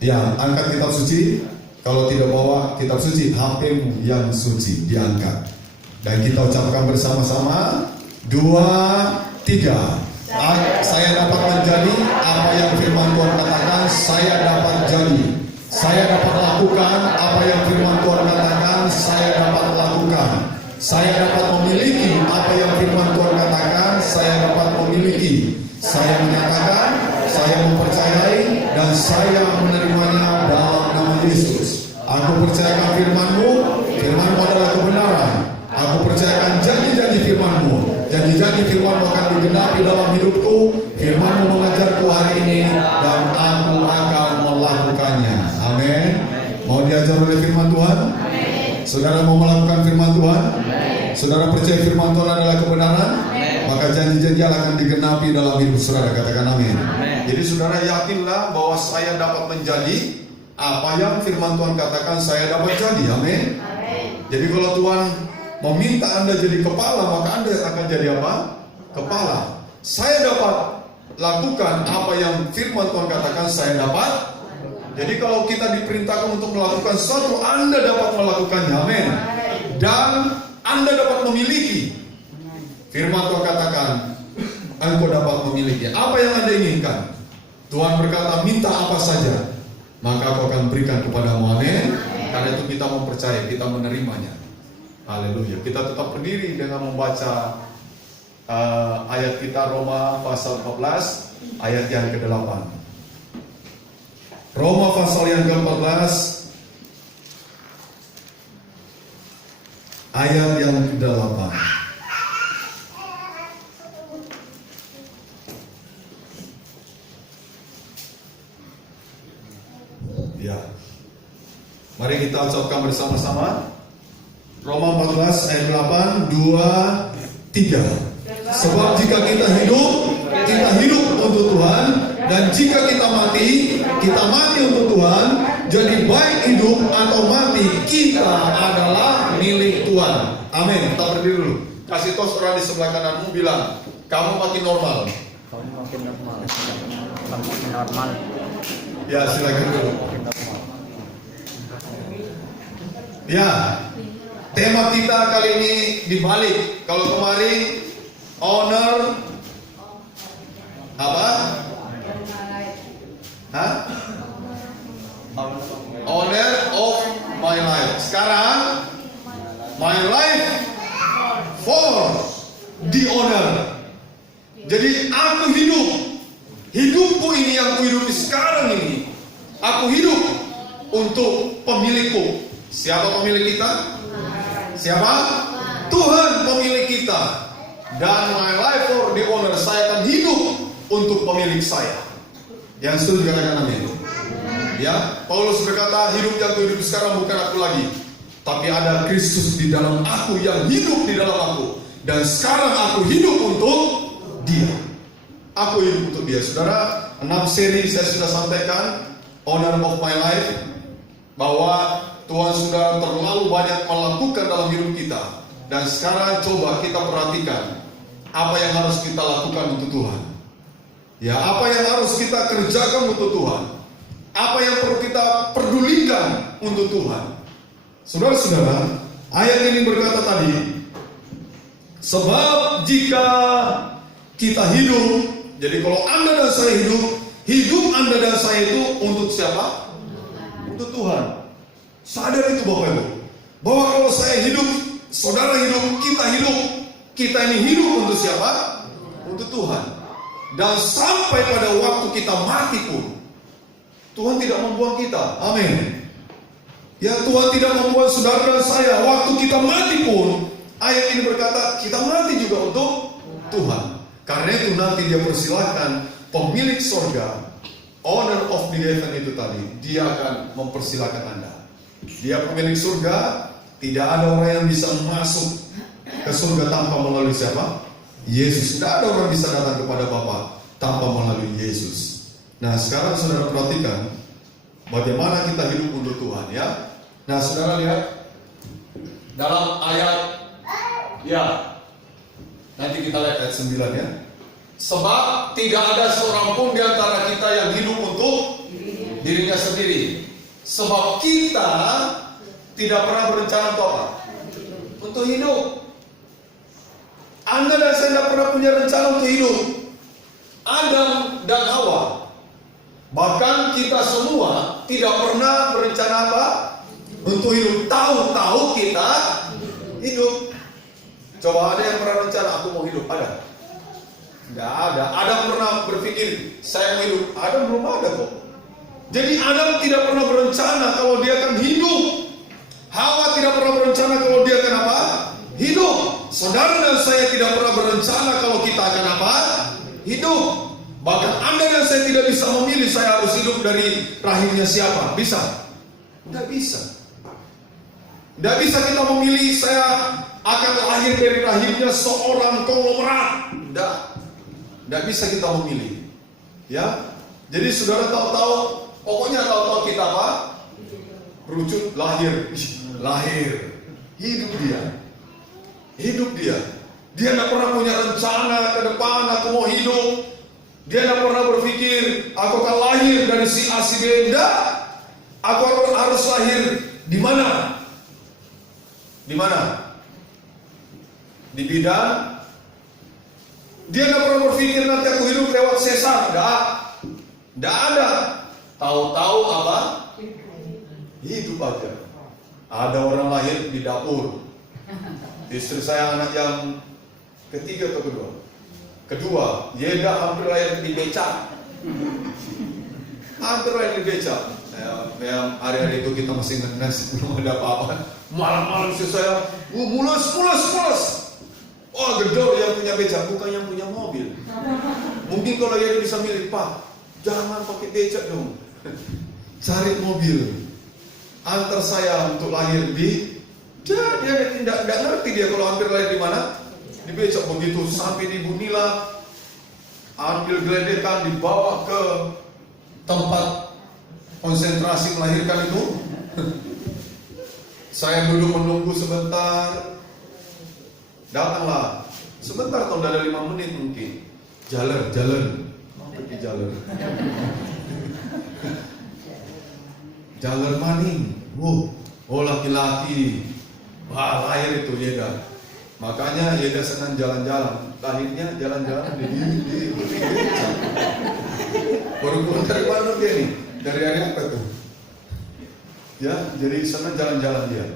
Ya, angkat kitab suci. Kalau tidak bawa kitab suci, HP-mu yang suci diangkat. Dan kita ucapkan bersama-sama 2, 3. Saya dapat menjadi apa yang firman Tuhan katakan. Saya dapat jadi. Saya dapat lakukan apa yang firman Tuhan katakan. Saya dapat lakukan. Saya dapat memiliki apa yang firman Tuhan katakan. Saya dapat memiliki. Saya menyatakan, saya mempercayai, dan saya menerimanya dalam nama Yesus. Aku percayakan firman-Mu. Firman-Mu adalah kebenaran. Aku percayakan janji-janji firman-Mu. Janji-janji firman-Mu akan digenapi dalam hidupku. Firman-Mu mengajarku hari ini, dan aku akan melakukannya. Amin. Mau diajar oleh firman Tuhan? Saudara mau melakukan firman Tuhan? Saudara percaya firman Tuhan adalah kebenaran? Maka janji-janji akan digenapi dalam hidup saudara. Katakan amin. Jadi saudara yakinlah bahwa saya dapat menjadi apa yang firman Tuhan katakan saya dapat jadi. Amin. Jadi kalau Tuhan meminta Anda jadi kepala, maka Anda akan jadi apa? Kepala. Saya dapat lakukan apa yang firman Tuhan katakan saya dapat. Jadi kalau kita diperintahkan untuk melakukan sesuatu, Anda dapat melakukannya. Amin. Dan Anda dapat memiliki. Firman Tuhan katakan, engkau dapat memiliki apa yang Anda inginkan. Tuhan berkata, minta apa saja, maka aku akan berikan kepadamu. Amin. Karena itu kita mempercayai, kita menerimanya. Haleluya. Kita tetap berdiri dengan membaca ayat kita Roma pasal 14 ayat yang ke-8. Roma pasal yang ke-14 ayat yang ke-8. Ya. Mari kita ucapkan bersama-sama. Roma 14 ayat 8, 2, 3. Sebab jika kita hidup untuk Tuhan, dan jika kita mati untuk Tuhan. Jadi baik hidup atau mati, kita adalah milik Tuhan. Amin. Kita berdiri dulu. Kasih tos orang di sebelah kananmu, bilang, kamu makin normal. Kamu makin normal. Kamu makin normal. Ya, silakan dulu. Ya, tema kita kali ini dibalik. Kalau kemarin honor apa? Hah? Honor of my life. Sekarang my life for the honor. Jadi aku hidup. Hidupku ini yang aku hidup sekarang ini. Aku hidup untuk pemilikku. Siapa pemilik kita? Siapa? Tuhan pemilik kita. Dan my life for the honor. Saya akan hidup untuk pemilik saya. Yang setuju katakan amin. Ya, Paulus berkata, hidup yang aku hidup sekarang bukan aku lagi, tapi ada Kristus di dalam aku yang hidup di dalam aku. Dan sekarang aku hidup untuk Dia. Aku hidup untuk Dia. Saudara, 6 seri saya sudah sampaikan honor of my life, bahwa Tuhan sudah terlalu banyak melakukan dalam hidup kita. Dan sekarang coba kita perhatikan apa yang harus kita lakukan untuk Tuhan. Ya, apa yang harus kita kerjakan untuk Tuhan. Apa yang perlu kita pedulikan untuk Tuhan. Saudara-saudara, ayat ini berkata tadi, sebab jika kita hidup, jadi kalau Anda dan saya hidup Anda dan saya itu untuk siapa? Untuk Tuhan. Sadar itu Bapak Ibu, bahwa kalau saya hidup, saudara hidup, kita ini hidup untuk siapa? Untuk Tuhan. Dan sampai pada waktu kita mati pun, Tuhan tidak membuang kita. Amin. Ya, Tuhan tidak membuang saudara dan saya. Waktu kita mati pun, ayat ini berkata kita mati juga untuk Tuhan. Karena itu nanti Dia persilahkan pemilik sorga, owner of the heaven itu tadi, Dia akan mempersilahkan Anda. Dia pemilik surga. Tidak ada orang yang bisa masuk ke surga tanpa melalui siapa? Yesus. Tidak ada orang bisa datang kepada Bapa tanpa melalui Yesus. Nah, sekarang saudara perhatikan bagaimana kita hidup untuk Tuhan, ya. Nah, saudara lihat dalam ayat, ya, nanti kita lihat ayat 9 ya. Sebab tidak ada seorang pun di antara kita yang hidup untuk dirinya sendiri. Sebab kita tidak pernah berencana untuk apa? Untuk hidup. Anda dan saya tidak pernah punya rencana untuk hidup. Adam dan Hawa, bahkan kita semua tidak pernah berencana apa? Untuk hidup. Tahu-tahu kita hidup. Coba ada yang pernah rencana aku mau hidup? Ada? Tidak ada. Adam pernah berpikir saya mau hidup? Adam belum ada kok. Jadi Adam tidak pernah berencana kalau dia akan hidup. Hawa tidak pernah berencana kalau dia akan apa? Hidup. Saudara dan saya tidak pernah berencana kalau kita akan apa? Hidup. Bahkan Anda dan saya tidak bisa memilih saya harus hidup dari rahimnya siapa. Bisa? Tidak bisa. Tidak bisa kita memilih saya akan lahir dari rahimnya seorang konglomerat. Tidak bisa kita memilih. Ya. Jadi saudara tahu-tahu, pokoknya tahu-tahu kita apa? Rucut lahir. Lahir. Hidup dia. Hidup dia. Dia tidak pernah punya rencana ke depan aku mau hidup. Dia tidak pernah berpikir aku akan lahir dari si A si B. Tidak. Aku harus lahir di mana? Di mana? Di bidang. Dia tidak pernah berpikir nanti aku hidup lewat sesar. Tidak ada. Tahu-tahu apa? Hidup aja. Ada orang lahir di dapur. Istri saya anak yang ketiga atau kedua? Kedua, Yeda hampir lahir di becak. Hampir lahir di becak. Hari-hari itu kita masih ngenes, belum ada apa-apa. Malam-malam istri saya, mules. Oh, gedor yang punya becak, bukan yang punya mobil. Mungkin kalau Yeda bisa milih, Pak, jangan pakai becak dong. Cari mobil. Antar saya untuk lahir di. Dia tidak ngerti dia kalau hampir lahir di mana? Di becak. Begitu sampai di Bunila, ambil geledekan dibawa ke tempat konsentrasi melahirkan itu. Saya duduk menunggu sebentar. Datanglah. Sebentar, tahun ada 5 menit mungkin. Jalan. Pergi jalan. Jalan maning. Oh laki-laki. Wah, lahir itu Yeda. Makanya Yeda senang jalan-jalan. Lahirnya jalan-jalan di baru pulang dari mana dia nih? Dari hari apa tuh? Ya, jadi senang jalan-jalan dia.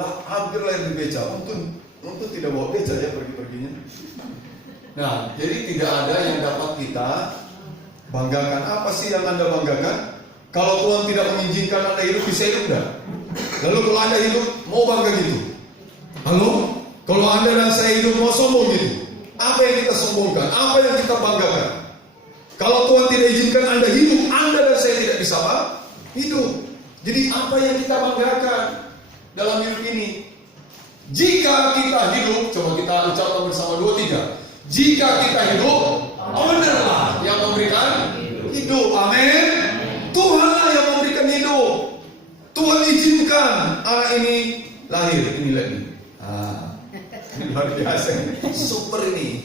Lah, hampir lahir di beca. Untung tidak bawa beca ya pergi-perginya. Nah, jadi tidak ada yang dapat kita banggakan. Apa sih yang Anda banggakan? Kalau Tuhan tidak mengizinkan Anda hidup, bisa hidup enggak? Lalu kalau Anda hidup, mau bangga gitu? Halo? Kalau Anda dan saya hidup, mau sombong gitu? Apa yang kita sombongkan? Apa yang kita banggakan? Kalau Tuhan tidak izinkan Anda hidup, Anda dan saya tidak bisa apa? Hidup. Jadi apa yang kita banggakan dalam hidup ini? Jika kita hidup, coba kita ucapkan bersama 2, 3. Jika kita hidup, ownerlah yang memberikan hidup. Amin. Tuhanlah yang memberikan hidup. Tuhan izinkan anak ini lahir. Ini lagi. Luar biasa. Super ini.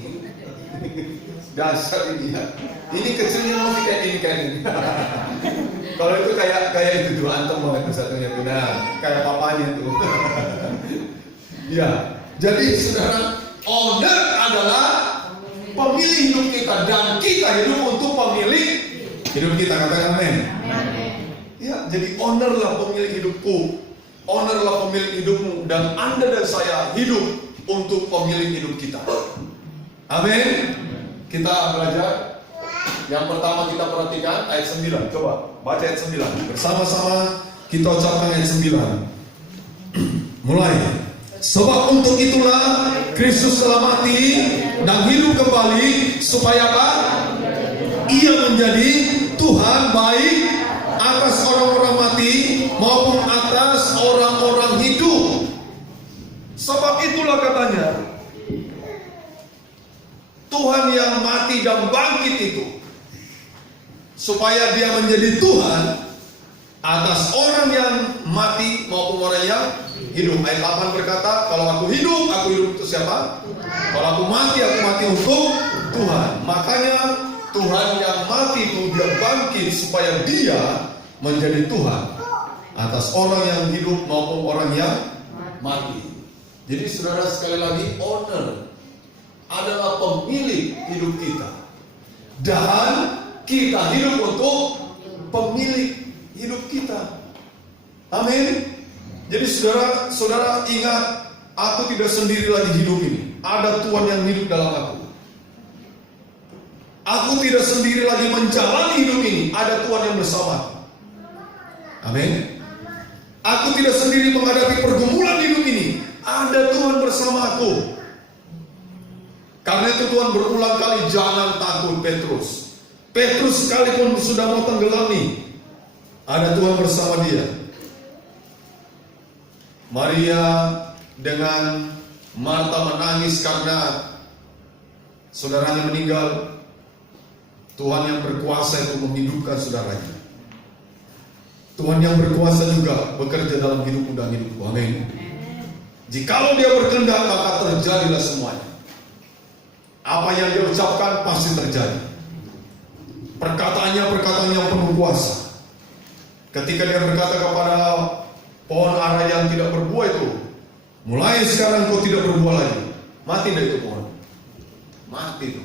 Dasar ini ya. Ini kecilnya mau kayak ini kan. Kalau itu kayak itu tuh antum banget satunya tuh. Nah, kayak papanya tuh. Ya. Jadi saudara, owner adalah pemilih hidup kita dan kita hidup untuk pemilik hidup kita. Katakan amin. Ya, jadi owner lah pemilik hidupku. Owner lah pemilik hidupmu. Dan Anda dan saya hidup untuk pemilik hidup kita. Amin. Kita belajar. Yang pertama kita perhatikan ayat 9. Coba baca ayat 9. Bersama-sama kita ucapkan ayat 9. Mulai. Sebab untuk itulah Kristus telah mati dan hidup kembali supaya apa? Ia menjadi Tuhan baik atas orang-orang mati maupun atas orang-orang hidup. Sebab itulah katanya Tuhan yang mati dan bangkit itu supaya dia menjadi Tuhan atas orang yang mati maupun orang yang hidup. Ayat 8 berkata, kalau aku hidup untuk siapa? Kalau aku mati untuk Tuhan. Makanya Tuhan yang mati itu dia bangkit supaya dia menjadi Tuhan atas orang yang hidup maupun orang yang mati. Jadi saudara, sekali lagi, owner adalah pemilik hidup kita, dan kita hidup untuk pemilik hidup kita. Amin. Jadi saudara ingat, aku tidak sendiri lagi hidup ini. Ada Tuhan yang hidup dalam aku. Aku tidak sendiri lagi menjalani hidup ini. Ada Tuhan yang bersama aku. Amin. Aku tidak sendiri menghadapi pergumulan hidup ini. Ada Tuhan bersama aku. Karena itu Tuhan berulang kali, jangan takut Petrus. Petrus sekalipun sudah mau tenggelam nih, ada Tuhan bersama dia. Maria dengan Marta menangis karena saudaranya meninggal. Tuhan yang berkuasa itu menghidupkan saudaranya. Tuhan yang berkuasa juga bekerja dalam hidupmu dan hidupku. Amin. Jikalau dia berkehendak, maka terjadilah semuanya. Apa yang dia ucapkan pasti terjadi. Perkataannya perkataan yang penuh kuasa. Ketika dia berkata kepada pohon ara yang tidak berbuah itu, mulai sekarang kau tidak berbuah lagi. Mati dah itu pohon. Mati itu.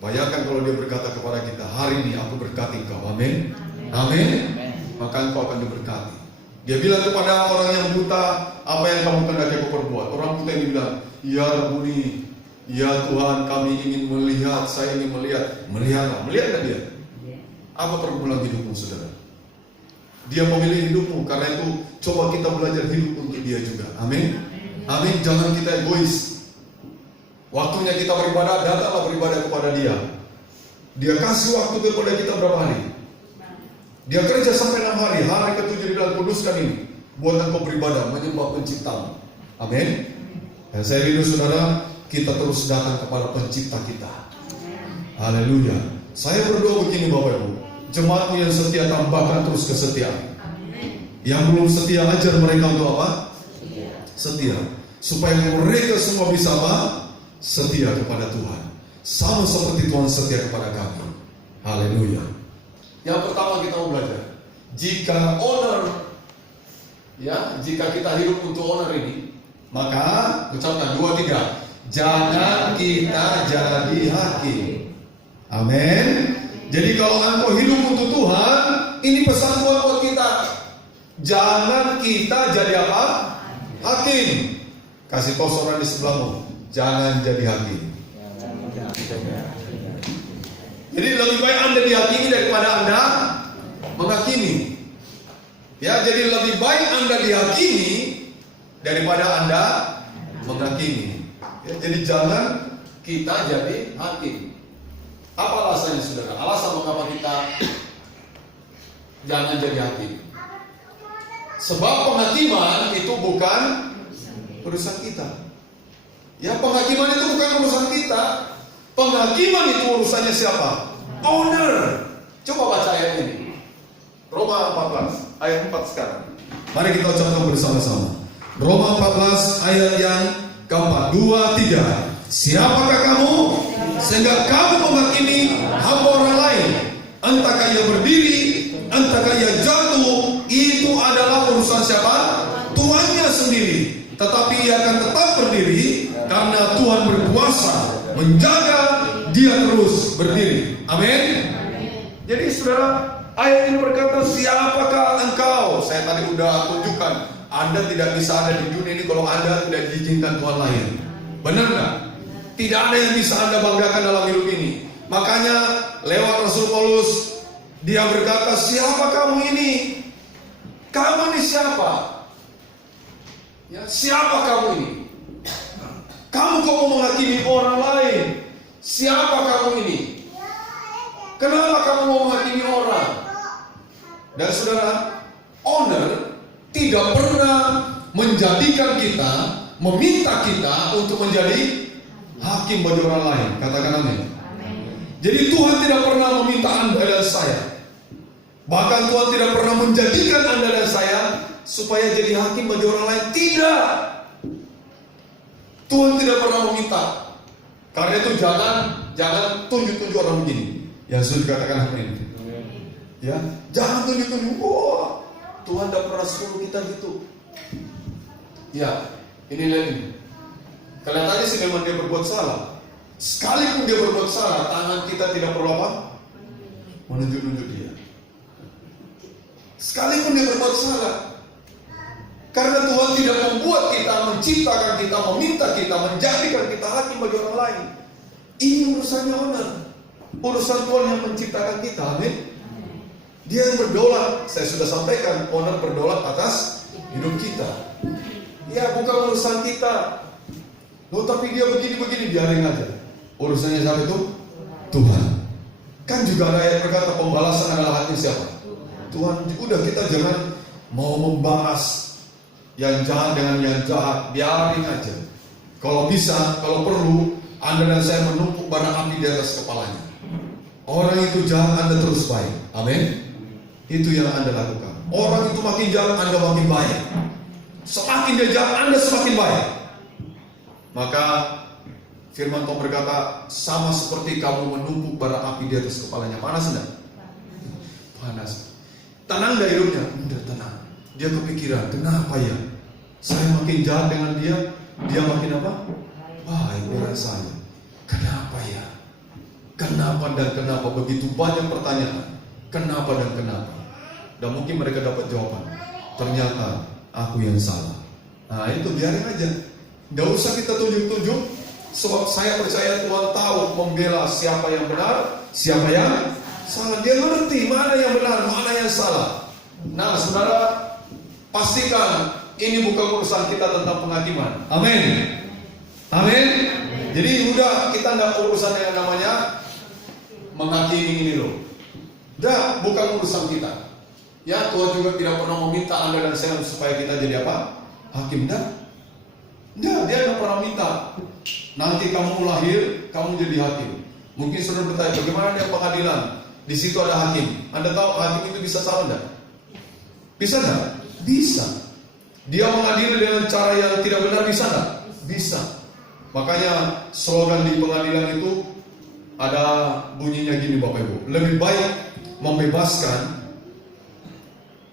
Bayangkan kalau dia berkata kepada kita, hari ini aku berkati engkau. Amin. Amin. Maka engkau akan diberkati. Dia bilang kepada orang yang buta, apa yang kamu kehendaki aku perbuat. Orang buta ini bilang, ya Rabbuni, ya Tuhan, kami ingin melihat, saya ingin melihat. Melihatlah, melihatlah dia. Apa pergumulan hidupmu, saudara? Dia memilih hidupmu, karena itu coba kita belajar hidup untuk dia juga. Amin. Amin. Jangan kita egois. Waktunya kita beribadah, datanglah beribadah kepada dia. Dia kasih waktu kepada kita berapa hari? Dia kerja sampai 6 hari. Hari ke-7 dia bilang, kuduskan ini, buat engkau beribadah, menyembah penciptamu. Amin. Dan saya rindu saudara, kita terus datang kepada pencipta kita. Haleluya. Saya berdoa begini Bapak Ibu, jemaatmu yang setia tambahkan terus kesetiaan. Yang belum setia, ajar mereka untuk apa? Setia. Supaya mereka semua bisa apa? Setia kepada Tuhan. Sama seperti Tuhan setia kepada kami. Haleluya. Yang pertama kita mau belajar, jika owner, ya, jika kita hidup untuk owner ini, maka ucapkan 2, 3, jangan kita jadi hakim. Amin. Jadi kalau engkau hidup untuk Tuhan, ini pesan Tuhan buat kita. Jangan kita jadi apa? Hakim. Kasih tahu saudara di sebelahmu, jangan jadi hakim. Jadi lebih baik Anda dihakimi daripada Anda menghakimi. Ya, jadi lebih baik Anda dihakimi daripada Anda menghakimi. Ya, jadi jangan kita jadi hakim. Apa alasannya saudara? Alasan mengapa kita jangan jadi hakim? Sebab penghakiman itu bukan urusan kita. Ya, penghakiman itu bukan urusan kita. Penghakiman itu urusannya siapa? Owner. Coba baca ayat ini. Roma 14 ayat 4 sekarang. Mari kita ucapkan bersama-sama. Roma 14 ayat yang keempat. 2, 3. Siapakah kamu sehingga kamu menghakimi hamba orang lain? Entahkah ia berdiri, entahkah ia jatuh, itu adalah urusan siapa? Tuannya sendiri. Tetapi ia akan tetap berdiri karena Tuhan berkuasa menjaga dia terus berdiri. Amin. Jadi saudara, ayat ini berkata, siapakah engkau? Saya tadi udah tunjukkan, Anda tidak bisa ada di dunia ini kalau Anda tidak diizinkan Tuhan lahir. Benar nggak? Tidak ada yang bisa Anda banggakan dalam hidup ini. Makanya lewat Rasul Paulus, dia berkata, siapa kamu ini? Kamu ini siapa? Ya, siapa kamu ini? Kamu kok mau menghakimi orang lain? Siapa kamu ini? Kenapa kamu mau menghakimi orang? Dan saudara, owner tidak pernah menjadikan kita, meminta kita untuk menjadi hakim bagi orang lain. Katakan amin. Jadi Tuhan tidak pernah meminta Anda dan saya. Bahkan Tuhan tidak pernah menjadikan Anda dan saya supaya jadi hakim bagi orang lain. Tidak. Tuhan tidak pernah meminta. Karena itu jangan tunjuk-tunjuk orang begini. Yang sudah dikatakan amin. Ya, jangan tunjuk-tunjuk. Wah, Tuhan tidak pernah suruh kita gitu. Ya, ini lihat ini. Kelihatannya sih memang dia berbuat salah. Sekalipun dia berbuat salah, tangan kita tidak perlu apa? Menunjuk-nunjuk dia. Sekalipun dia berbuat salah, karena Tuhan tidak membuat kita, menciptakan kita, meminta kita, menjadikan kita hakim bagi orang lain. Ini urusannya owner. Urusan Tuhan yang menciptakan kita, amin. Dia yang berdaulat. Saya sudah sampaikan, owner berdaulat atas hidup kita. Ya, bukan urusan kita. Oh, tapi dia begini-begini, biarin aja. Urusannya siapa itu? Tuhan. Kan juga ada ayat berkata pembalasan adalah haknya siapa? Tuhan. Udah, kita jangan mau membalas yang jahat dengan yang jahat, biarin aja. Kalau bisa, kalau perlu, Anda dan saya menumpuk bara api di atas kepalanya. Orang itu jahat, Anda terus baik. Amin. Itu yang Anda lakukan. Orang itu makin jahat, Anda makin baik. Semakin dia jahat, Anda semakin baik. Maka firman Tuhan berkata, sama seperti kamu menumpuk bara api di atas kepalanya. Panas enggak? Panas. Tenang dah hidupnya? Udah tenang. Dia kepikiran, kenapa ya? Saya makin jahat dengan dia, dia makin apa? Baik dengan saya. Kenapa ya? Kenapa dan kenapa? Begitu banyak pertanyaan. Kenapa dan kenapa? Dan mungkin mereka dapat jawaban. Ternyata aku yang salah. Nah itu biarin aja. Gak usah kita tunjuk-tunjuk. Sebab saya percaya Tuhan tahu membela siapa yang benar, siapa yang salah. Dia ngerti mana yang benar, mana yang salah. Nah saudara, pastikan ini bukan urusan kita tentang penghakiman. Amin. Amin. Jadi udah, kita nggak urusan yang namanya menghakimi ini loh. Udah, bukan urusan kita. Ya, Tuhan juga tidak pernah meminta Anda dan saya supaya kita jadi apa? Hakim. Dah. Dia nggak pernah minta. Nanti kamu lahir, kamu jadi hakim. Mungkin saudara bertanya, bagaimana dia pengadilan? Di situ ada hakim. Anda tahu hakim itu bisa salah enggak? Bisa enggak? Bisa. Dia mengadili dengan cara yang tidak benar, bisa enggak? Bisa. Makanya slogan di pengadilan itu ada bunyinya gini Bapak Ibu. Lebih baik membebaskan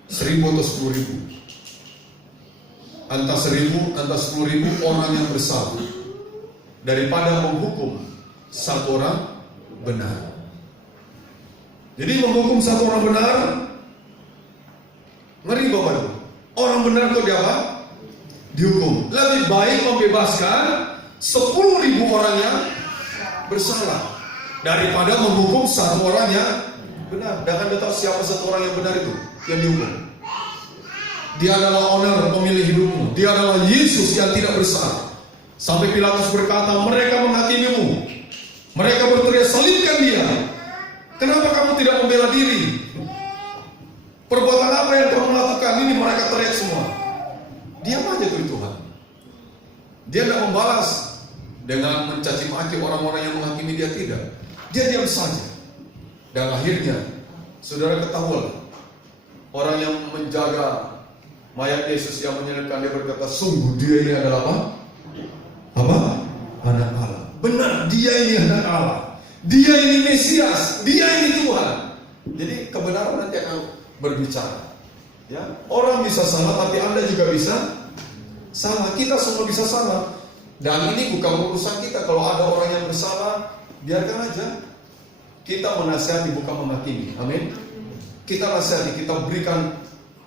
1.000 atau 10.000. Entah 1.000, entah 10.000 orang yang bersalah daripada menghukum satu orang benar. Jadi menghukum satu orang benar, ngeri Bapak Ibu. Orang benar kok dia apa? Dihukum. Lebih baik membebaskan 10.000 orang yang bersalah daripada menghukum satu orang yang benar. Dan Anda tahu siapa satu orang yang benar itu yang dihukum? Dia adalah owner, pemilik hidupmu. Dia adalah Yesus yang tidak bersalah. Sampai Pilatus berkata, mereka menghakimimu. Mereka berteriak, salibkan dia. Kenapa kamu tidak membela diri? Perbuatan apa yang kamu lakukan? Ini mereka teriak semua. Diam aja tuh Tuhan. Dia tidak membalas dengan mencaci maki orang-orang yang menghakimi dia, tidak. Dia diam saja. Dan akhirnya, saudara ketahuan, orang yang menjaga mayat Yesus yang menyalibkan, dia berkata, sungguh dia ini adalah apa? Apa? Anak Allah. Benar, dia ini anak Allah. Dia ini Mesias. Dia ini Tuhan. Jadi kebenaran nanti akan berbicara. Ya, orang bisa salah, tapi Anda juga bisa salah. Kita semua bisa salah. Dan ini bukan urusan kita. Kalau ada orang yang bersalah, biarkan aja. Kita menasihati, bukan menghakimi. Amin. Kita nasihati, kita berikan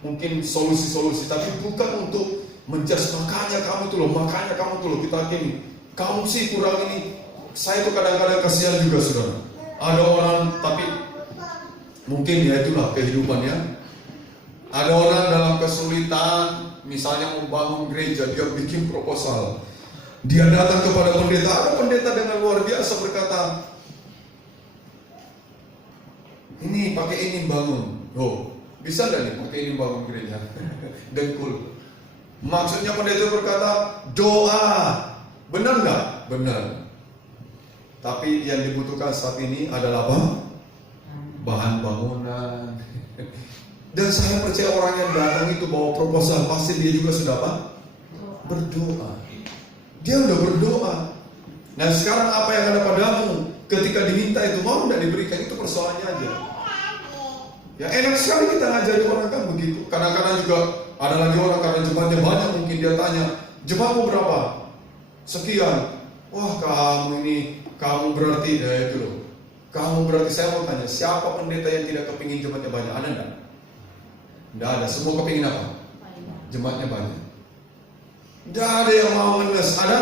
mungkin solusi-solusi, tapi bukan untuk menjudge. Makanya kamu tuh loh, kita hakimi. Kamu sih kurang ini. Saya tuh kadang-kadang kasihan juga saudara. Ada orang, tapi mungkin ya itulah kehidupannya. Ada orang dalam kesulitan, misalnya membangun gereja, dia bikin proposal. Dia datang kepada pendeta. Ada pendeta dengan luar biasa berkata, ini pakai ini bangun. Oh, bisa nggak nih pakai ini bangun gereja? Dengkul. Maksudnya pendeta berkata doa. Benar nggak? Benar. Tapi yang dibutuhkan saat ini adalah apa? Bahan bangunan. Dan saya percaya orang yang datang itu bawa proposal, pasti dia juga sudah apa? Berdoa. Dia udah berdoa. Nah sekarang apa yang ada padamu? Ketika diminta itu mau tidak diberikan, itu persoalannya aja. Ya enak sekali kita ngajari orang kan begitu. Kadang-kadang juga ada lagi orang karena jemaatnya banyak, mungkin dia tanya, jemaatmu berapa? Sekian. Wah kamu berarti, ya itu loh. Kamu berarti, saya mau tanya, siapa pendeta yang tidak kepingin jemaatnya banyak? Ada enggak? Enggak ada, semua kepingin apa? Jemaatnya banyak. Enggak ada yang mau ngenes, ada?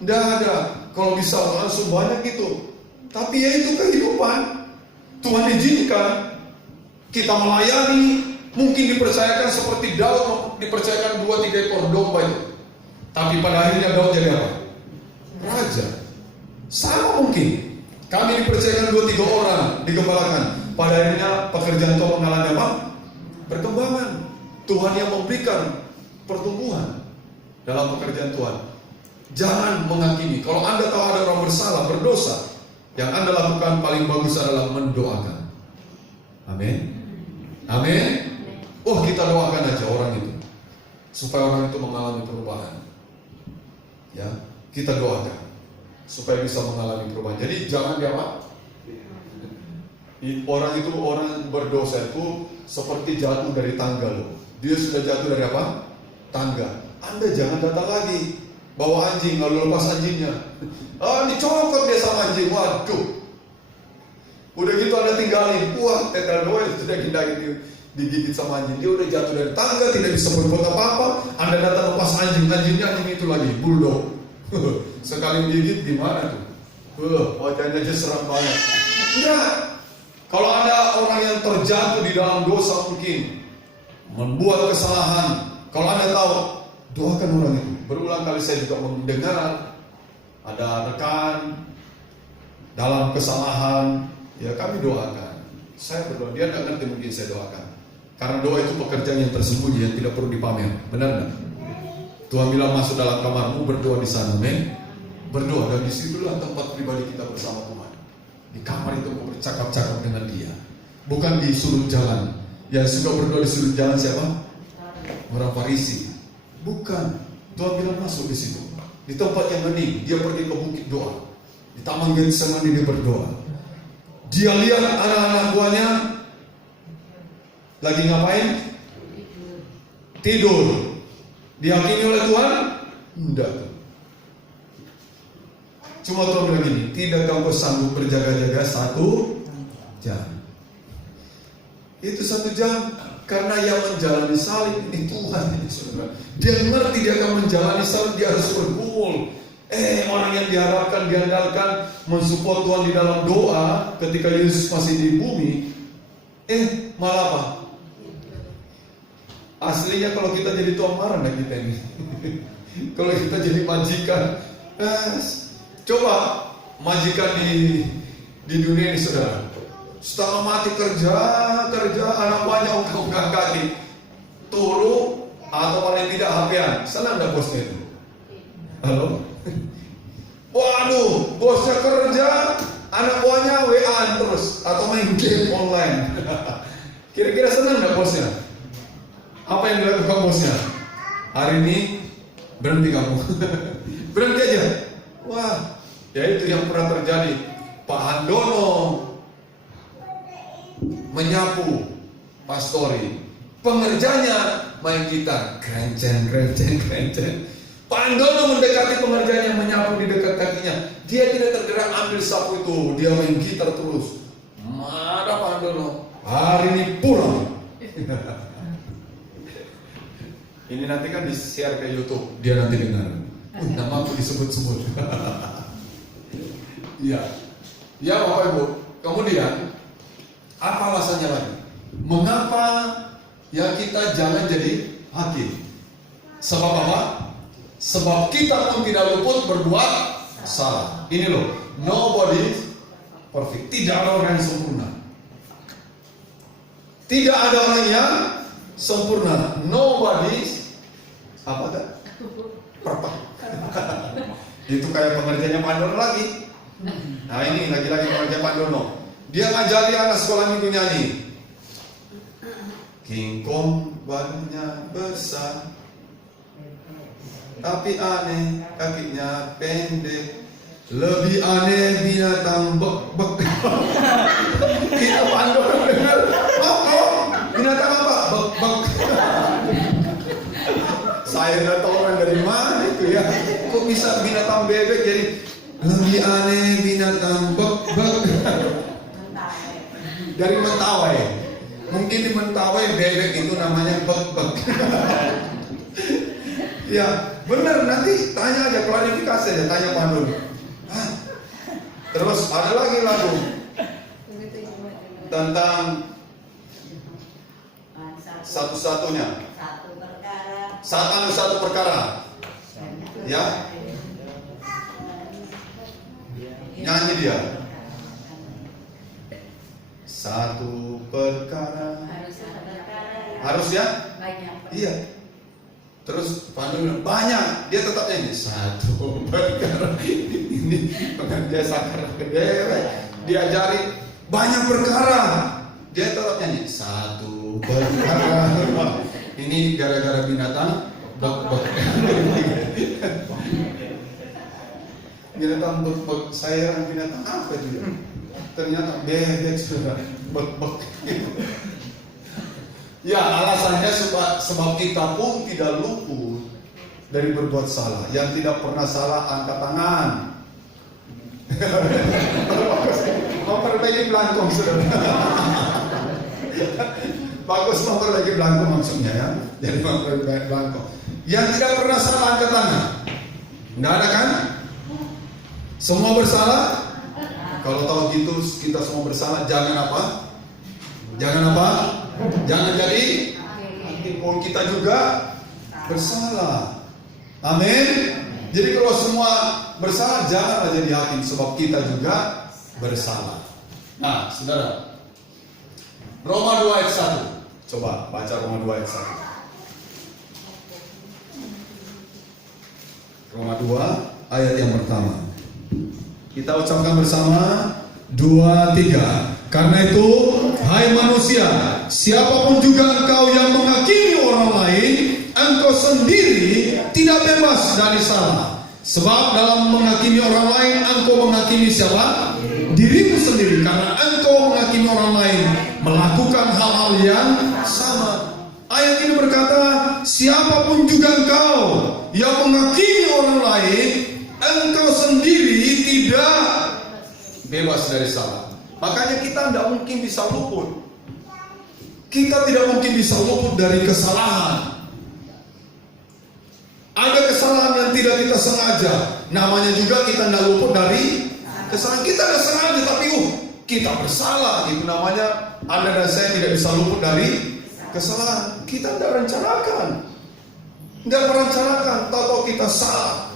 Enggak ada. Kalau bisa langsung banyak gitu. Tapi ya itu kehidupan. Tuhan izinkan kita melayani, mungkin dipercayakan seperti Daud dipercayakan 2-3 ekor domba itu. Tapi pada akhirnya Daud jadi apa? Raja. Sama mungkin kami dipercayakan 2-3 orang digembalakan. Pada akhirnya pekerjaan Tuhan mengalami apa? Perkembangan. Tuhan yang memberikan pertumbuhan dalam pekerjaan Tuhan. Jangan menghakimi. Kalau Anda tahu ada orang bersalah, berdosa, yang Anda lakukan paling bagus adalah mendoakan. Amin. Amin. Oh, kita doakan aja orang itu supaya orang itu mengalami perubahan. Ya, kita doakan supaya bisa mengalami perubahan. Jadi jangan dia apa? Orang itu, orang berdosa itu seperti jatuh dari tangga loh. Dia sudah jatuh dari apa? Tangga. Anda jangan datang lagi bawa anjing lalu lepas anjingnya. Dicokot dia sama anjing. Waduh. Udah gitu Anda tinggalin. Wah, tetel doa sudah digigit sama anjing. Dia udah jatuh dari tangga, tidak bisa berbuat apa-apa. Anda datang lepas anjingnya anjing itu lagi bulldog. Sekali gigit gimana tuh? Wajahnya aja seram banget. Enggak. Kalau ada orang yang terjatuh di dalam dosa mungkin membuat kesalahan, kalau Anda tahu, doakan orang itu. Berulang kali saya juga mendengar ada rekan dalam kesalahan, ya kami doakan. Saya berdoa, dia tidak ngerti mungkin saya doakan. Karena doa itu pekerjaan yang tersembunyi yang tidak perlu dipamer. Benar tidak? Tuhan bilang masuk dalam kamarmu, berdoa di sana, men. Berdoa, dan disitulah tempat pribadi kita bersama Tuhan. Di kamar itu mau bercakap-cakap dengan Dia, bukan di sudut jalan. Yang suka berdoa di sudut jalan siapa? Orang Farisi. Bukan. Tuhan bilang masuk di situ. Di tempat yang hening, dia pergi ke bukit doa. Di taman Getsemani dia berdoa. Dia lihat anak-anak buahnya lagi ngapain? Tidur. Dihakimi oleh Tuhan? Enggak. Cuma Tuhan bilang gini, tidak kamu sanggup berjaga-jaga 1 jam. Itu 1 jam. Karena yang menjalani salib ini Tuhan ini, saudara. Dia ngerti dia akan menjalani salib, dia harus bergumul. Orang yang diharapkan, diandalkan, mensupport Tuhan di dalam doa ketika Yesus masih di bumi, malah apa? Aslinya kalau kita jadi tuan marah nah kita ini. Kalau kita jadi majikan, coba majikan di dunia ini, saudara. Setengah mati kerja, anak banyak ungkang kaki, turu atau paling tidak HP-an. Senang gak bosnya itu? Halo? Waduh, bosnya kerja, anak buahnya WA-an terus atau main game online. Kira-kira senang gak bosnya? Apa yang dilakukan bosnya? Hari ini berhenti kamu. Berhenti aja. Wah, ya itu yang pernah terjadi. Pak Handono menyapu pastori, pengerjanya main gitar, kerenceng. Pak Handono mendekati pengerjanya, menyapu di dekat kakinya. Dia tidak tergerak ambil sapu itu, dia main gitar terus. Marah Pak Handono, hari ini pulang. Ini nanti kan di-share ke YouTube, dia nanti dengar. Nama aku disebut-sebut. Iya, ya Bapak Ibu. Kemudian apa alasannya lagi? Mengapa ya kita jangan jadi hakim? Sebab apa? Sebab kita pun tidak luput berbuat salah. Ini loh, nobody perfect. Tidak ada orang yang sempurna. Tidak ada orang yang sempurna. Nobody apa kan? Perfect. Itu kayak pengerjanya Pak Dono lagi. Nah ini lagi-lagi pengerja Pak Dono. Dia ngajari anak sekolah minggu nyanyi. King Kong badannya besar, tapi aneh kakinya pendek. Lebih aneh binatang bek-bek. Kita Pak Dono dengar. Oh, Saya nggak tahu orang dari mana itu ya. Kok bisa binatang bebek jadi lebih aneh binatang bek-bek. Dari Mentawai. Mungkin di Mentawai bebek itu namanya bek-bek. Ya, benar, nanti tanya aja, klarifikasi aja, tanya Pandun. Terus ada lagi lagu tentang satu-satunya. Satu perkara. Ya. Nyanyi dia. Satu perkara. Harus ya? Iya. Terus Pandu bilang banyak, dia tetap nyanyi satu perkara. Ini dia sakar, diajari banyak perkara, dia tetap nyanyi satu perkara. Ini gara-gara binatang bek-bek. Binatang bek-bek, saya binatang apa itu ya? Ternyata bebek sudah bek-bek. Ya, alasannya sebab kita pun tidak luput dari berbuat salah. Yang tidak pernah salah angkat tangan. Memperbaiki belangkong, saudara. Bagus memperbaiki belangkong maksudnya ya. Jadi memperbaiki belangkong. Yang tidak pernah salah angkat tangan. Nggak ada kan? Semua bersalah. Kalau tahu gitu kita semua bersalah, jangan apa? Jangan apa? Jangan jadi hakim. Kita juga bersalah. Amin. Jadi kalau semua bersalah, janganlah jadi hakim, sebab kita juga bersalah. Nah, saudara, Roma 2 ayat 1. Coba baca Roma 2 ayat 1. Roma 2 ayat yang pertama. Kita ucapkan bersama 2, 3. Karena itu, hai manusia, siapapun juga engkau yang menghakimi orang lain, engkau sendiri tidak bebas dari salah. Sebab dalam menghakimi orang lain, engkau menghakimi siapa? Dirimu sendiri. Karena engkau menghakimi orang lain, melakukan hal-hal yang sama. Ayat ini berkata, siapapun juga engkau yang menghakimi orang lain, engkau sendiri tidak bebas dari salah. Makanya kita tidak mungkin bisa luput. Kita tidak mungkin bisa luput dari kesalahan. Ada kesalahan yang tidak kita sengaja. Namanya juga kita tidak luput dari kesalahan. Kita tidak sengaja tapi kita bersalah. Itu namanya Anda dan saya tidak bisa luput dari kesalahan. Kita tidak rencanakan. Tidak merencanakan. Tahu-tahu kita salah.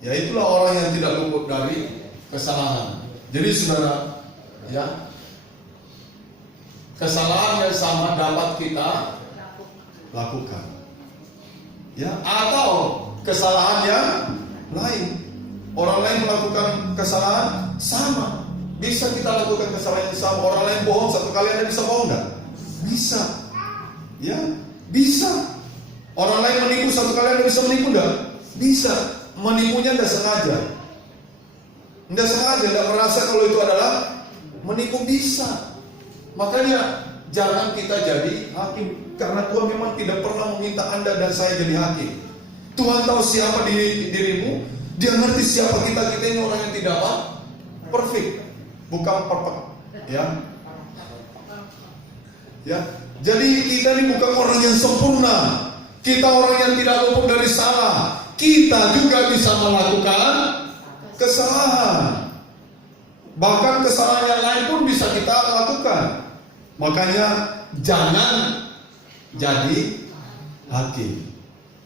Ya itulah orang yang tidak luput dari kesalahan. Jadi saudara, ya, kesalahan yang sama dapat kita lakukan, ya, atau kesalahan yang lain. Orang lain melakukan kesalahan sama, bisa kita lakukan kesalahan yang sama. Orang lain bohong satu kali, Anda bisa bohong nggak? Bisa, ya, bisa. Orang lain menipu satu kali, Anda bisa menipu nggak? Bisa. Menipunya tidak sengaja, tidak sengaja, tidak merasa kalau itu adalah menipu, bisa. Makanya jangan kita jadi hakim, karena Tuhan memang tidak pernah meminta Anda dan saya jadi hakim. Tuhan tahu siapa dirimu, Dia ngerti siapa kita ini orang yang tidak apa? Perfect, bukan perfect, ya. Ya, jadi kita ini bukan orang yang sempurna. Kita orang yang tidak luput dari salah. Kita juga bisa melakukan kesalahan. Bahkan kesalahan yang lain pun bisa kita lakukan. Makanya jangan jadi hakim.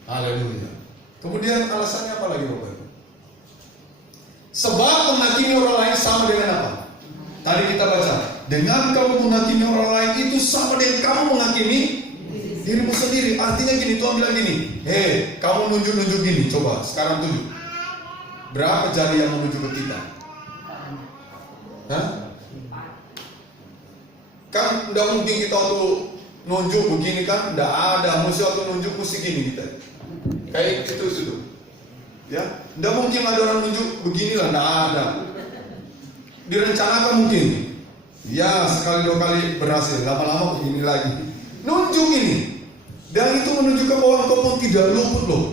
Haleluya. Kemudian alasannya apa lagi, Bapak? Sebab menghakimi orang lain sama dengan apa? Tadi kita baca, dengan kamu menghakimi orang lain itu sama dengan kamu menghakimi dirimu sendiri. Artinya gini, Tuhan bilang gini, hei, kamu nunjuk-nunjuk gini, coba sekarang tunjuk. Berapa jari yang menuju ke kita? Hah? Kan tidak mungkin kita untuk nunjuk begini kan? Tidak ada, mesti waktu nunjuk mesti gini kita. Kayak itu. Ya, tidak mungkin ada orang nunjuk beginilah, tidak ada. Direncanakan mungkin. Ya, sekali dua kali berhasil, lama-lama begini lagi. Nunjuk ini. Dan itu menunjukkan bahwa engkau pun tidak luput loh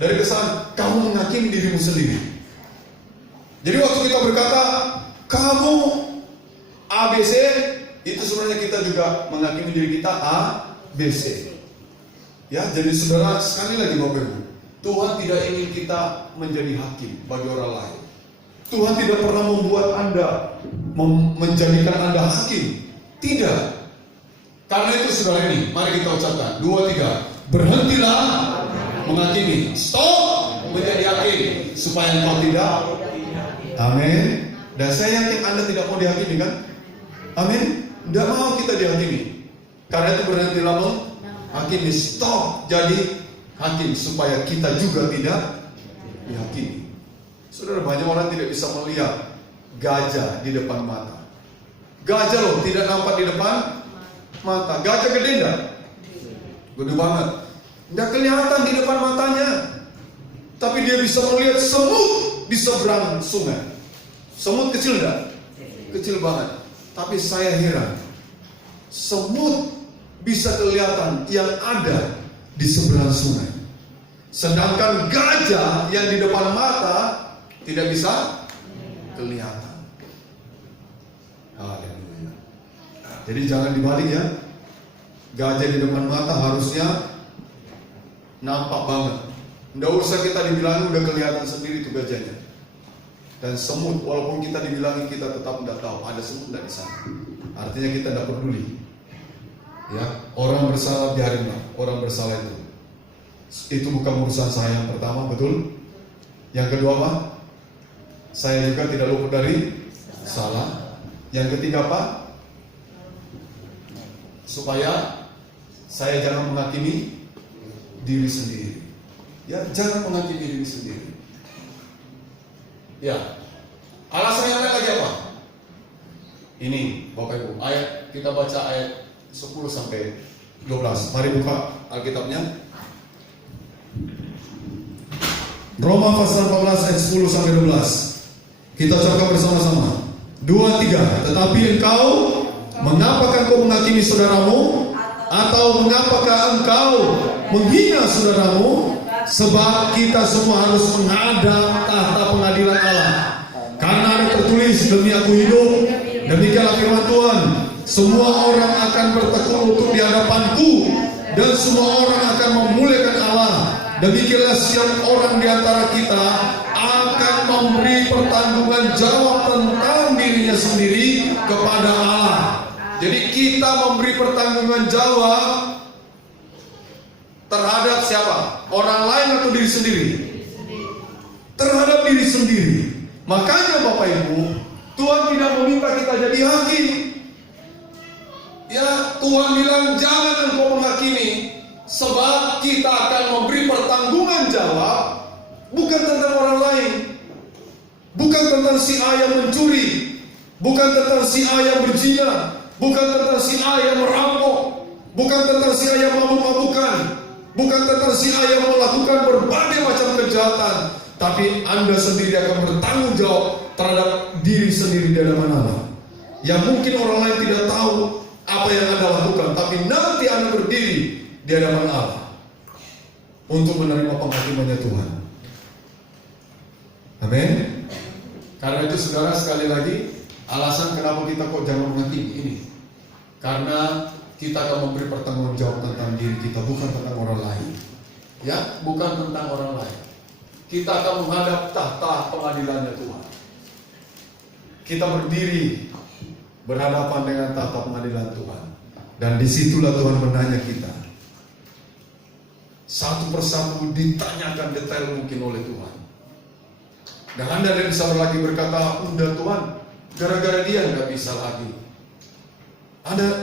dari kesalahan kamu menghakimi dirimu sendiri. Jadi waktu kita berkata kamu ABC, itu sebenarnya kita juga menghakimi diri kita ABC. Ya, jadi saudara, sekali lagi Bapak Ibu, Tuhan tidak ingin kita menjadi hakim bagi orang lain. Tuhan tidak pernah membuat Anda menjadikan Anda hakim. Tidak. Karena itu saudara ini, mari kita ucapkan 2, 3. Berhentilah menghakimi. Stop menjadi hakim supaya engkau tidak. Amin. Dan saya yakin Anda tidak mau dihakimi kan? Amin. Tidak mau kita dihakimi. Karena itu berhentilah menghakimi. Stop jadi hakim supaya kita juga tidak dihakimi. Saudara, banyak orang tidak bisa melihat gajah di depan mata. Gajah loh tidak nampak di depan mata. Gajah gede enggak? Gede banget. Enggak kelihatan di depan matanya. Tapi dia bisa melihat semut di seberang sungai. Semut kecil enggak? Kecil banget. Tapi saya heran, semut bisa kelihatan yang ada di seberang sungai. Sedangkan gajah yang di depan mata tidak bisa kelihatan. Haleluya. Jadi jangan dibalik ya. Gajah di depan mata harusnya nampak banget. Nggak usah kita dibilangin udah kelihatan sendiri tuh gajahnya. Dan semut, walaupun kita dibilangin kita tetap tidak tahu ada semut tidak di sana. Artinya kita tidak peduli. Ya, orang bersalah biarinlah, orang bersalah itu bukan urusan saya yang pertama, betul? Yang kedua apa? Saya juga tidak luput dari salah. Yang ketiga apa? Supaya saya jangan menghakimi diri sendiri. Ya, jangan menghakimi diri sendiri. Ya, alasan yang lain lagi apa? Ini Bapak Ibu, ayat kita baca ayat 10 sampai 12. Mari buka Alkitabnya. Roma pasal 14 ayat 10 sampai 12. Kita ucapkan bersama-sama. 2, 3. Tetapi engkau, mengapakah engkau menghakimi saudaramu? Atau mengapakah engkau menghina saudaramu? Sebab kita semua harus menghadap tahta pengadilan Allah. Karena ada tertulis, demi aku hidup, demikianlah firman Tuhan, semua orang akan bertekun lutut di hadapanku, dan semua orang akan memuliakan Allah. Demikianlah setiap orang di antara kita akan memberi pertanggungan jawab tentang dirinya sendiri kepada Allah. Jadi kita memberi pertanggungan jawab terhadap siapa? Orang lain atau diri sendiri? Terhadap diri sendiri. Makanya Bapak Ibu, Tuhan tidak meminta kita jadi hakim. Ya, Tuhan bilang jangan engkau menghakimi, sebab kita akan memberi pertanggungan jawab bukan tentang orang lain, bukan tentang si A yang mencuri, bukan tentang si A yang berzina, bukan tentang si A yang merampok, bukan tentang si A yang mabuk-mabukan, bukan tentang si A yang melakukan berbagai macam kejahatan. Tapi Anda sendiri akan bertanggung jawab terhadap diri sendiri di hadapan Allah. Yang mungkin orang lain tidak tahu apa yang Anda lakukan, tapi nanti Anda berdiri di hadapan Allah untuk menerima penghakimannya Tuhan. Amin. Karena itu saudara, sekali lagi, alasan kenapa kita kok jangan menghakimi ini, karena kita akan memberi pertanggung jawab tentang diri kita, bukan tentang orang lain. Ya, bukan tentang orang lain. Kita akan menghadap tahta pengadilannya Tuhan. Kita berdiri berhadapan dengan tahta pengadilan Tuhan, dan disitulah Tuhan menanya kita. Satu persatu ditanyakan detail mungkin oleh Tuhan. Dan Anda tidak bisa lagi berkata, udah Tuhan, gara-gara dia nggak bisa lagi. Ada,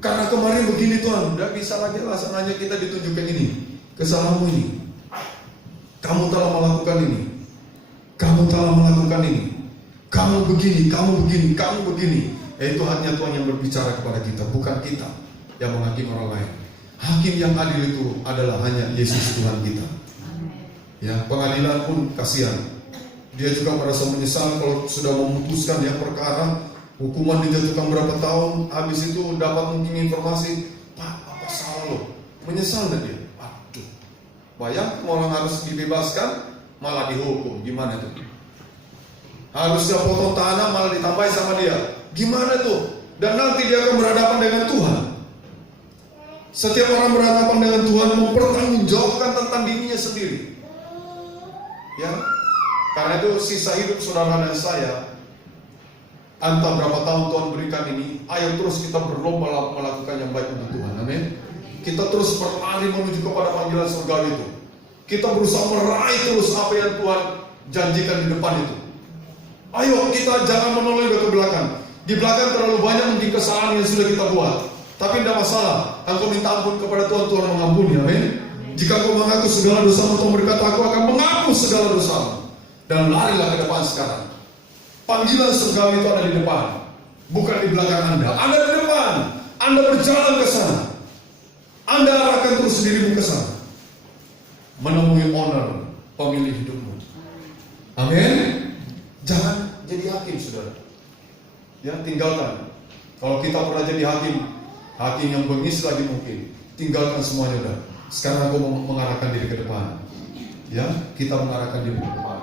karena kemarin begini Tuhan, nggak bisa lagi alasannya kita ditunjukkan ini, kesalahanmu ini. Kamu telah melakukan ini, kamu telah melakukan ini, kamu begini, kamu begini, kamu begini. Itu hanya Tuhan yang berbicara kepada kita, bukan kita yang menghakimi orang lain. Hakim yang adil itu adalah hanya Yesus Tuhan kita. Ya, pengadilan pun kasihan. Dia juga merasa menyesal kalau sudah memutuskan ya perkara, hukuman dijatuhkan berapa tahun, habis itu dapat mungkin informasi, Pak, apa salah lo? Menyesal. menyesal nggak dia? Aduh, bayang orang harus dibebaskan malah dihukum, gimana tuh? Harusnya potong tanah malah ditambahin sama dia, gimana tuh? Dan nanti dia akan berhadapan dengan Tuhan. Setiap orang berhadapan dengan Tuhan mempertanggungjawabkan tentang dirinya sendiri. Ya, karena itu sisa hidup saudara dan saya, entah berapa tahun Tuhan berikan ini, ayo terus kita berlomba melakukan yang baik untuk Tuhan. Amin. Kita terus berlari menuju kepada panggilan surgawi itu. Kita berusaha meraih terus apa yang Tuhan janjikan di depan itu. Ayo kita jangan menoleh ke belakang. Di belakang terlalu banyak mungkin kesalahan yang sudah kita buat. Tapi tidak masalah. Engkau minta ampun kepada Tuhan, Tuhan mengampuni. Amin. Jika engkau mengaku segala dosamu, Tuhan berkata, aku akan mengaku segala dosamu. Dan larilah ke depan sekarang. Panggilan surgawi itu ada di depan, bukan di belakang Anda. Anda di depan. Anda berjalan ke sana. Anda arahkan terus dirimu ke sana. Menemui owner pemilih hidupmu. Amin. Jangan jadi hakim, saudara. Ya, tinggalkan. Kalau kita pernah jadi hakim yang bengis lagi mungkin, tinggalkan semuanya dah. Sekarang aku mengarahkan diri ke depan. Ya, kita mengarahkan diri ke depan.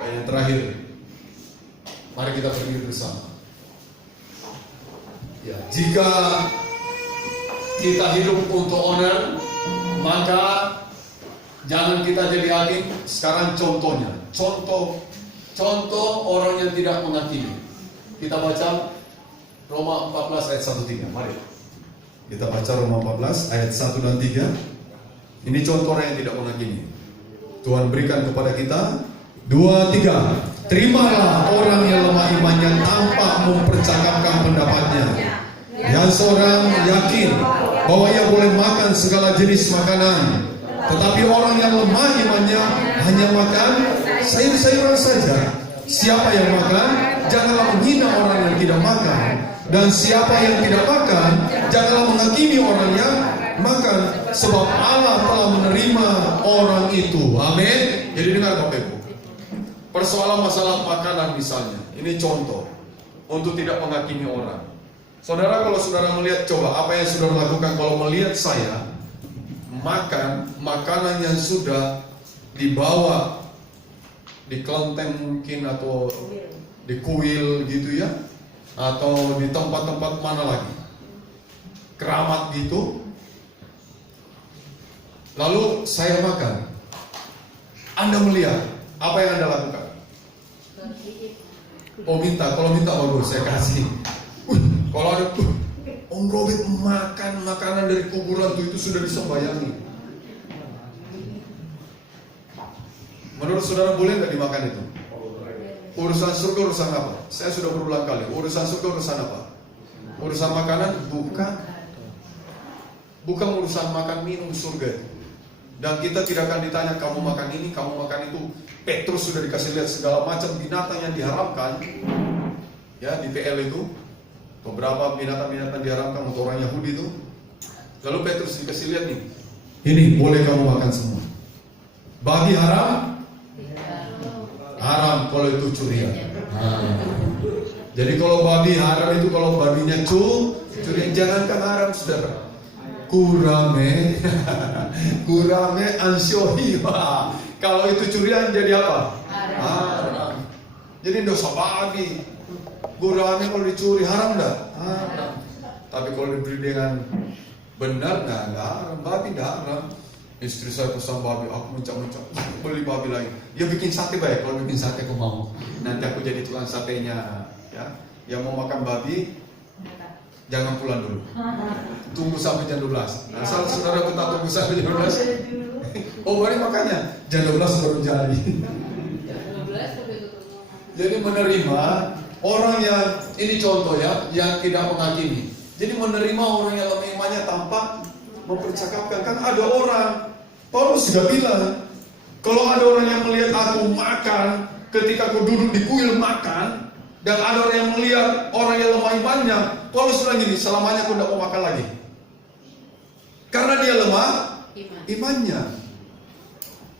Kayak yang terakhir, mari kita berdiri bersama. Ya, jika kita hidup untuk honor, maka jangan kita jadi hakim. Sekarang contohnya, contoh orang yang tidak menghakimi. Kita baca Roma 14 ayat 1-3. Mari kita baca Roma 14 ayat 1 dan 3. Ini contoh orang yang tidak menghakimi. Tuhan berikan kepada kita 2, 3. Terimalah orang yang lemah imannya tanpa mempercakapkan pendapatnya. Yang seorang yakin bahwa ia boleh makan segala jenis makanan, tetapi orang yang lemah imannya hanya makan sayur-sayuran saja. Siapa yang makan, janganlah menghina orang yang tidak makan. Dan siapa yang tidak makan, janganlah menghakimi orang yang makan, sebab Allah telah menerima orang itu. Amin. Jadi dengar Bapak Ibu, persoalan masalah makanan misalnya, ini contoh untuk tidak menghakimi orang. Saudara, kalau saudara melihat, coba apa yang saudara lakukan kalau melihat saya makan makanan yang sudah dibawa di kelenteng mungkin, atau di kuil gitu ya, atau di tempat-tempat mana lagi, keramat gitu, lalu saya makan. Anda melihat apa yang Anda lakukan? Oh, minta, kalau minta bagus, saya kasih. Kalau ada Om Robert makan makanan dari kuburan itu sudah bisa bayangi. Menurut saudara boleh nggak dimakan itu? Urusan surga urusan apa? Saya sudah berulang kali. Urusan surga urusan apa? Urusan makanan? Bukan urusan makan minum surga. Dan kita tidak akan ditanya kamu makan ini, kamu makan itu. Petrus sudah dikasih lihat segala macam binatang yang diharamkan. Ya, di PL itu beberapa binatang-binatang diharamkan untuk orang Yahudi itu. Lalu Petrus dikasih lihat nih, ini boleh kamu makan semua. Babi haram? Haram kalau itu curian. Jadi kalau babi haram itu, kalau babinya curian, jangankan haram, saudara. Kurame ansyohi. Kalau itu curian jadi apa? Haram. Jadi dosa babi. Gurame kalau dicuri haram enggak? Haram. Tapi kalau diberi dengan benar enggak haram. Babi enggak haram. Istri saya pesan babi, aku mencak-mencak, beli babi lagi. Ya bikin sate baik, kalau bikin sate aku mau. Nanti aku jadi tukang satenya. Ya, yang mau makan babi jangan pulang dulu. Tunggu sampai jam 12. Nah, asal saudara kita tunggu sampai jam 12. Oh, boleh makanya jam 12 baru jadi. Jadi menerima orang yang, ini contoh ya, yang tidak menghakimi. Jadi menerima orang yang lemah imannya tanpa mempercakapkan. Kan ada orang, Paulus juga bilang, kalau ada orang yang melihat aku makan ketika aku duduk di kuil makan, dan ada orang yang melihat orang yang lemah imannya, Paulus bilang gini, selamanya aku tidak mau makan lagi. Karena dia lemah imannya.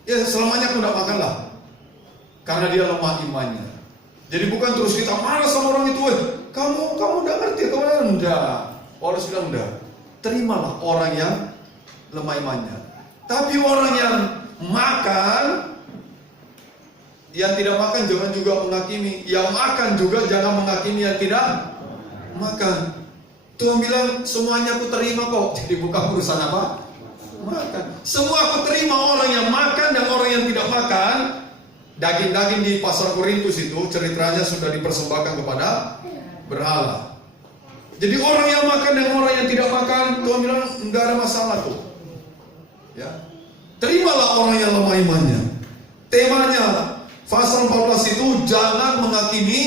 Ya, selamanya aku tidak makan lah. Karena dia lemah imannya. Jadi bukan terus kita marah sama orang itu, kamu udah ngerti, kamu enggak. Paulus bilang enggak. Terimalah orang yang lemah imannya. Tapi orang yang makan, yang tidak makan jangan juga menghakimi. Yang makan juga jangan menghakimi yang tidak makan. Tuhan bilang semuanya aku terima kok. Jadi bukan urusan apa? Makan. Semua aku terima, orang yang makan dan orang yang tidak makan. Daging-daging di pasar Korintus itu ceritanya sudah dipersembahkan kepada berhala. Jadi orang yang makan dan orang yang tidak makan, Tuhan bilang enggak ada masalah tuh. Ya. Terimalah orang yang lemah imannya. Temanya pasal 14 itu jangan menghakimi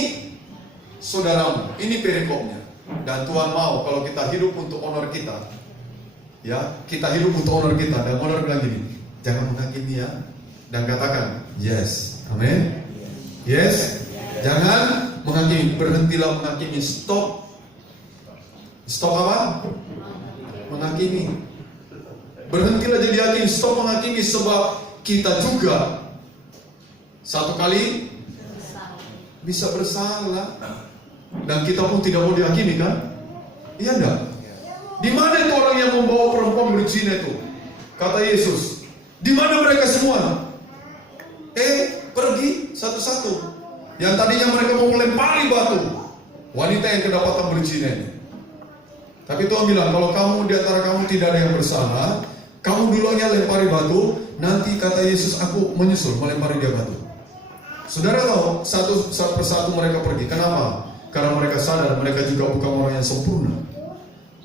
saudaramu. Ini perikopnya. Dan Tuhan mau kalau kita hidup untuk honor kita. Ya, kita hidup untuk honor kita. Dan honor bilang gini, jangan menghakimi ya. Dan katakan, yes. Amin. Yes. Jangan menghakimi. Berhentilah menghakimi. Stop. Stop apa? Menghakimi. Berhentilah jadi hakim, stop menghakimi, sebab kita juga satu kali bisa bersalah dan kita pun tidak mau dihakimi kan? Iya enggak? Di mana itu orang yang membawa perempuan berzina itu? Kata Yesus, di mana mereka semua? Pergi satu-satu. Yang tadinya mereka mau melempari batu wanita yang kedapatan berzina ini. Tapi Tuhan bilang, kalau kamu di antara kamu tidak ada yang bersalah, kamu dulunya lempari batu, nanti kata Yesus aku menyusul melempari dia batu. Saudara tahu, satu persatu mereka pergi. Kenapa? Karena mereka sadar mereka juga bukan orang yang sempurna.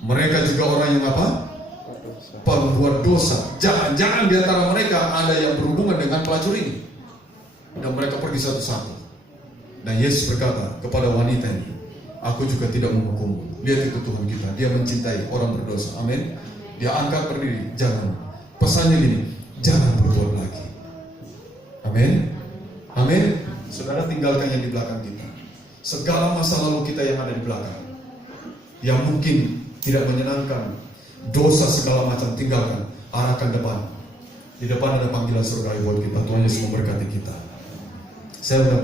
Mereka juga orang yang apa? Pembuat dosa. Jangan-jangan di antara mereka ada yang berhubungan dengan pelacur ini. Dan mereka pergi satu-satu. Dan Yesus berkata kepada wanita ini, aku juga tidak menghukummu. Lihat itu Tuhan kita, dia mencintai orang berdosa. Amin. Dia angkat berdiri, jangan. Pesannya gini, jangan berbuat lagi. Amin. Amin. Saudara tinggalkan yang di belakang kita. Segala masa lalu kita yang ada di belakang, yang mungkin tidak menyenangkan, dosa segala macam tinggalkan, arahkan depan. Di depan ada panggilan surga buat kita. Tuhan Yesus memberkati kita. Saya